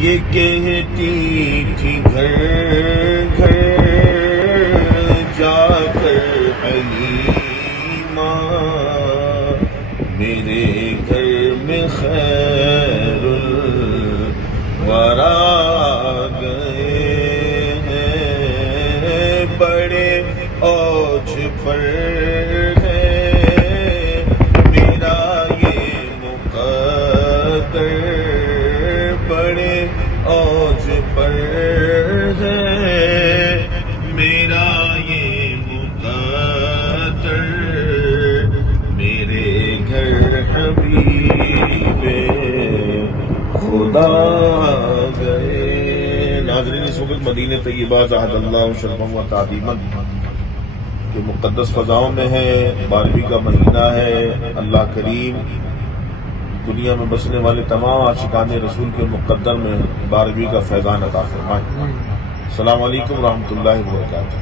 یہ کہتی تھی گھر گھر جا کر حلیمہ، میرے گھر میں خیر الورا گئے ہیں، بڑے اوج پر ہے میرا یہ مقدر، بڑے اوج پر ہے میرا یہ مقدر، میرے گھر حبیب خدا گئے۔ ناظرین، اس وقت مدینہ طیبہ زاد اللہ شرفا و تعظیما کے مقدس فضاؤں میں ہے، 12ویں کا مہینہ ہے۔ اللہ کریم دنیا میں بسنے والے تمام عاشقان رسول کے مقدر میں 12ویں کا فیضان عطا فرمائے۔ السلام علیکم ورحمۃ اللہ وبرکاتہ۔